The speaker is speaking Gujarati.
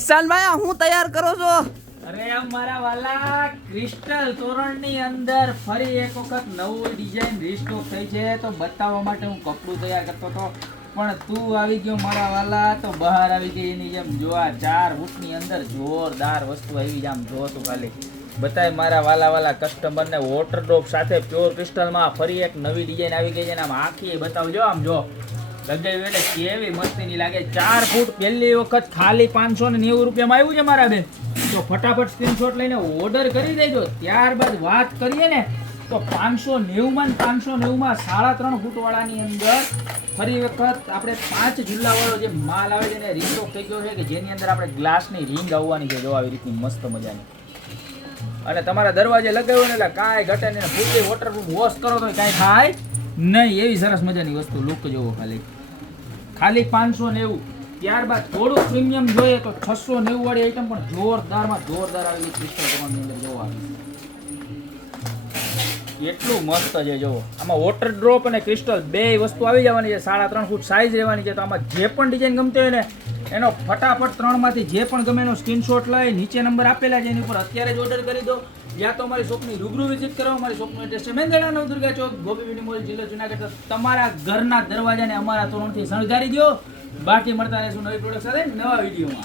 વિશાલભાઈ હું તૈયાર કરો છો? અરે મારા વાલા, ક્રિસ્ટલ તોરણની અંદર ફરી એક વખત નવું ડિઝાઇન રીસ્ટોક થઈ છે. તો બતાવવા માટે હું કપડું તૈયાર કરતો હતો. પણ તું આવી ગયો મારા વાલા, તો બહાર આવી ગઈ. એની જેમ જો આ ચાર ફૂટની અંદર જોરદાર વસ્તુ આવી જામ જો તું ખાલી. બતાય મારા વાલા વાલા કસ્ટમરને વોટર ડ્રોપ સાથે પ્યોર ક્રિસ્ટલમાં ફરી એક નવી ડિઝાઇન આવી ગઈ છે આમ આખી બતાવજો. આમ જો. લગાવી એટલે કેવી મસ્તીની લાગે. ચાર ફૂટ પહેલી વખત ખાલી પાંચસો ને નેવું રૂપિયામાં આવ્યું છે મારા બેન. તો ફટાફટ સ્ક્રીનશોટ લઈને ઓર્ડર કરી દેજો. ત્યારબાદ વાત કરીએ ને, તો પાંચસો નેવુંમાં ને પાંચસો નેવુંમાં સાડા ત્રણ ફૂટવાળાની અંદર ફરી વખત આપણે પાંચ જુલ્લાવાળો જે માલ આવે છે ને, રીંગો થઈ ગયો છે કે જેની અંદર આપણે ગ્લાસની રીંગ આવવાની છે. જો આવી રીતની મસ્ત મજાની. અને તમારા દરવાજે લગાવ્યો ને એટલે કાંઈ ઘટે નહીં. ફૂટી વોટરપ્રૂફ વોશ કરો તો કાંઈ થાય નહીં. એવી સરસ મજાની વસ્તુ. લુક જોવો ખાલી. ખાલી પાંચસો નેવું. ત્યારબાદ થોડું પ્રીમિયમ જોઈએ તો છસો નેવું વાળી આઈટમ પણ જોરદારમાં જોરદાર આવેલી ક્રિસ્ટલ તમારી અંદર જોવા એટલું મસ્ત છે, જુઓ. આમાં વોટર ડ્રોપ અને ક્રિસ્ટલ બે વસ્તુ આવી જવાની છે. સાડા ત્રણ ફૂટ સાઇઝ રહેવાની છે. તો આમાં જે પણ ડિઝાઇન ગમતી હોય ને, એનો ફટાફટ ત્રણમાંથી જે પણ ગમે એનો સ્ક્રીનશોટ લઈ નીચે નંબર આપેલા છે, એની ઉપર અત્યારે જ ઓર્ડર કરી દો. યા તો અમારી શોપની રૂબરૂ વિઝિટ કરો, અમારી શોપનું એડ્રેસ છે મેંદડા નવદુર્ગા ચોક ગોપી મોલ, જિલ્લો જુનાગઢ. તમારા ઘરના દરવાજાને અમારા તોરણથી શણગારી દો બાકી મળતા રહેશું નવી પ્રોડક્ટ સાથે નવા વિડીયોમાં.